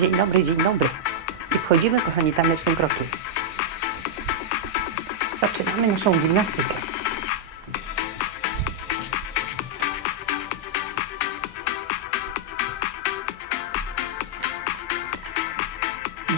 Dzień dobry, dzień dobry. I wchodzimy, kochani, tanecznym krokiem. Zaczynamy naszą gimnastykę.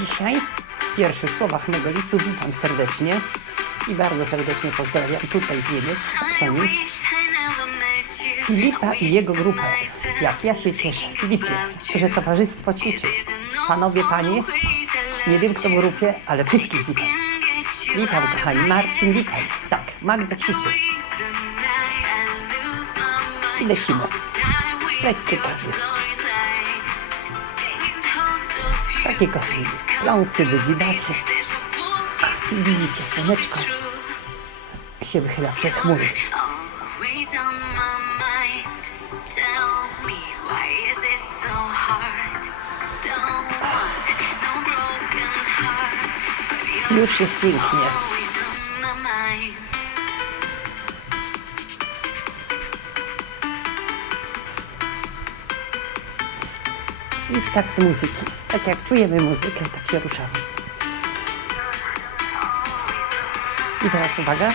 Dzisiaj w pierwszych słowach mego listu witam serdecznie i bardzo serdecznie pozdrawiam tutaj z Niemiec, Filipa i jego grupę. Jak ja się cieszę, Filipie, że towarzystwo ćwiczy. Panowie, panie, nie wiem kto w grupie, ale wszystkich witam. Witam kochani, Marcin, witaj. Tak, Magda ćwiczy. I lecimy. Lekkie kroki. Takie kochani, ląsy, wygibasy. Widzicie, słoneczko się wychyla przez chmury. Już jest pięknie. I w takt muzyki. Tak jak czujemy muzykę, tak się ruszamy. I teraz uwaga.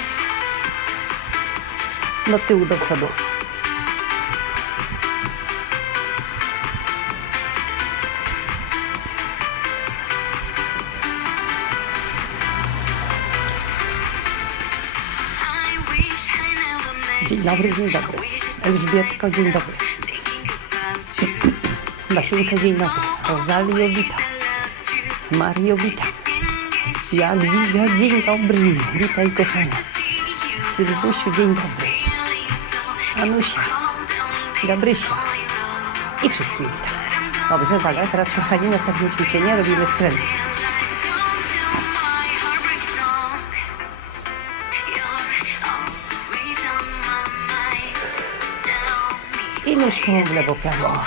Do tyłu, do przodu. Dzień dobry, dzień dobry. Elżbietko, dzień dobry. Basienko, dzień dobry. Rozalio, witam. Mario, witam. Jadwiga, dzień dobry. Witaj, kochana. Sylwusiu, dzień dobry. Anusia, Gabrysia i wszystkich witam. Dobrze, uwaga, teraz kochani, następne ćwiczenie robimy skręt. I nóżką w lewo, prawo.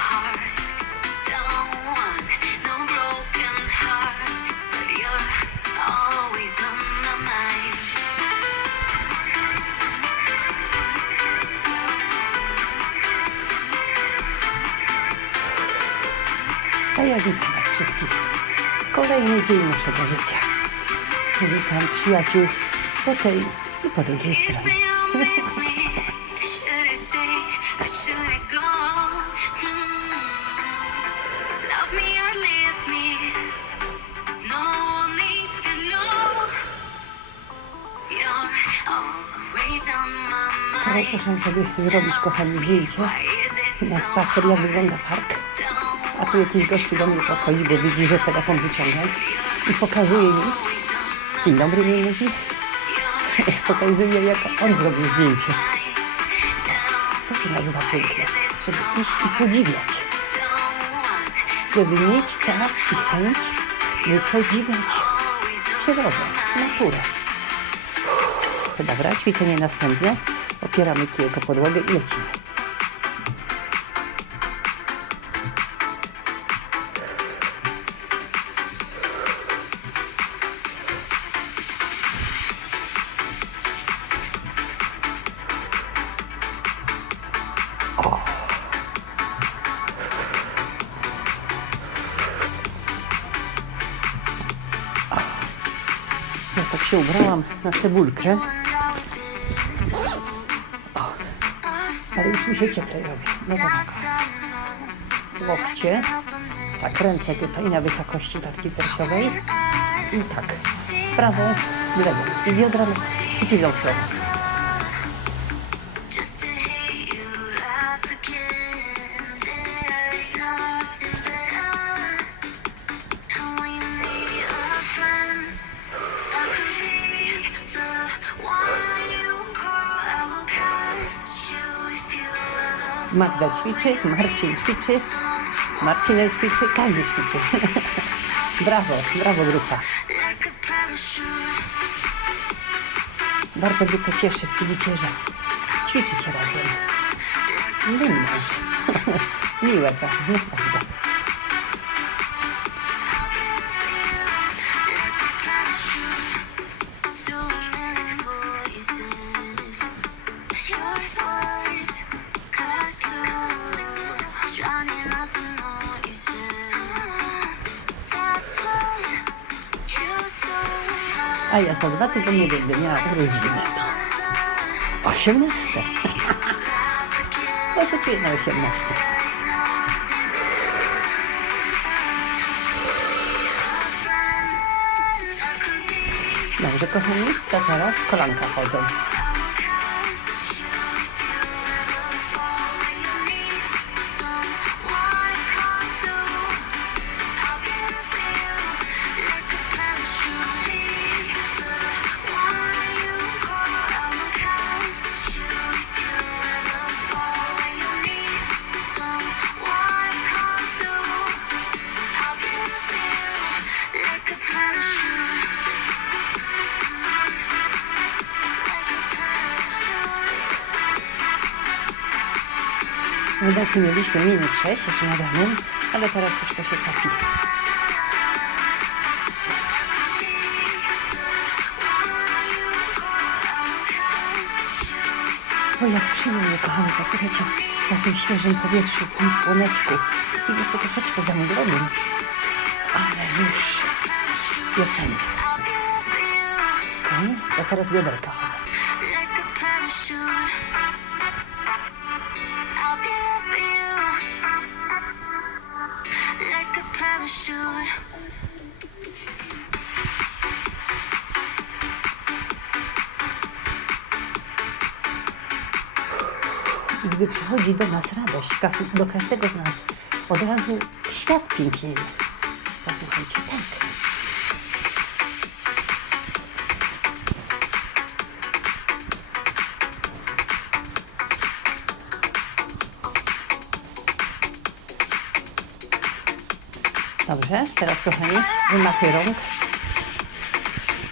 A ja witam Was wszystkich. Kolejny dzień naszego życia. Witam przyjaciół po tej i po drugiej stronie. Ale mind. proszę sobie zrobić, kochani, zdjęcie na spacer, jak wygląda park. A tu jakiś gościu do mnie podchodzi, bo widzi, że telefon wyciągam i pokazuje mi. Dzień dobry, mnie mówi. Pokazuje, jak on zrobił zdjęcie. To się nazywa piękne. Żeby iść i podziwiać. Żeby mieć czas i chęć, by podziwiać przyrodę, naturę. Dobra, ćwiczenie następne. Opieramy kijek o podłogę i lecimy. Tak się ubrałam na cebulkę. Ale już mi się cieplej robi. No tak, łokcie. Tak, ręce tutaj na wysokości klatki piersiowej. I tak, w prawo, w lewo. I biodra na przeciwną stronę. Magda ćwiczy, Marcin ćwiczy, Marcinek ćwiczy, każdy ćwiczy. brawo, brawo grupa. Bardzo mnie to cieszy, Filipie, że ćwiczycie razem. Inne. Miłe to, naprawdę. A ja za dwa tygodnie będę miała urodziny. 18. Oczekuję na 18. Dobrze, kochani, to teraz kolanka chodzą. W nocy mieliśmy minus 6 jeszcze nad ranem, ale teraz już to się topi. O, jak przyjemnie, kochani, posłuchajcie, na tym świeżym powietrzu, w tym słoneczku. I jeszcze troszeczkę zamglonym, ale już wiosennie. Okej, a teraz bioderka chodzą. I gdy przychodzi do nas radość, do każdego z nas, od razu świat pięknieje. Posłuchajcie, tak. Dobrze, teraz kochani, wymachy rąk,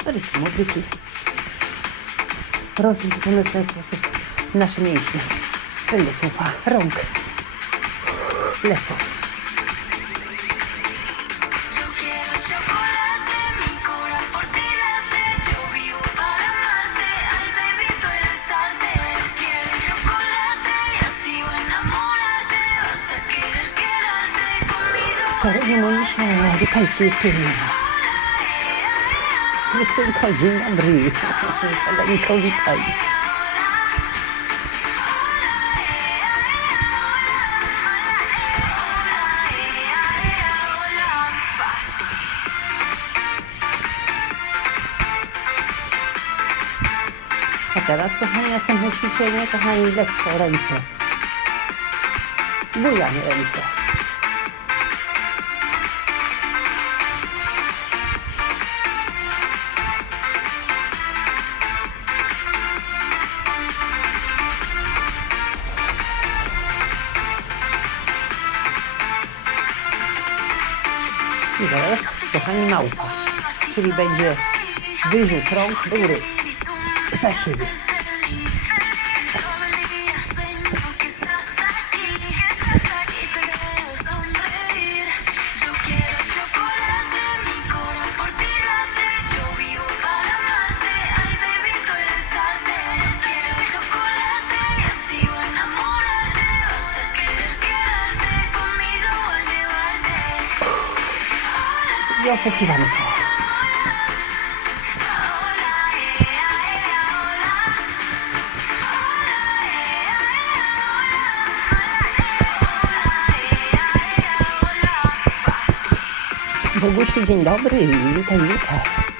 rytm muzyki. Rozliczone w ten sposób nasze mięśnie. Będę słupa rąk. Lecą. Witajcie jeszcze nie ma. Krystynko, dzień dobry. Koleżanko, witaj. A teraz, kochani, następne ćwiczenie, kochani, lekko ręce. Bujamy ręce. Kochani, małpa, czyli będzie wyrzut rąk do góry, I to. Bogusiu, dzień dobry. Witaj, witaj.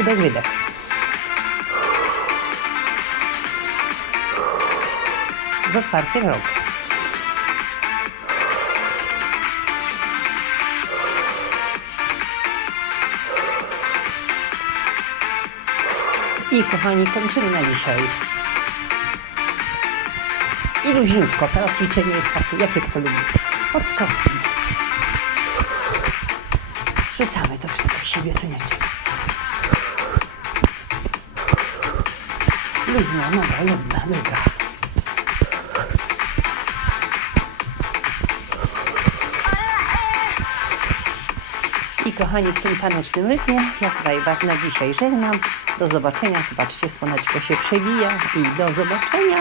Wydech, wydech. Z otwartym rąk. I kochani, kończymy na dzisiaj. I luźniutko, teraz ćwiczenie jest takie, jakie kto lubi. Odskokujmy. Zrzucamy to wszystko z siebie, I kochani, w tym tanecznym rytmie ja tutaj Was na dzisiaj żegnam. Do zobaczenia. Zobaczcie, słoneczko się przewija i do zobaczenia.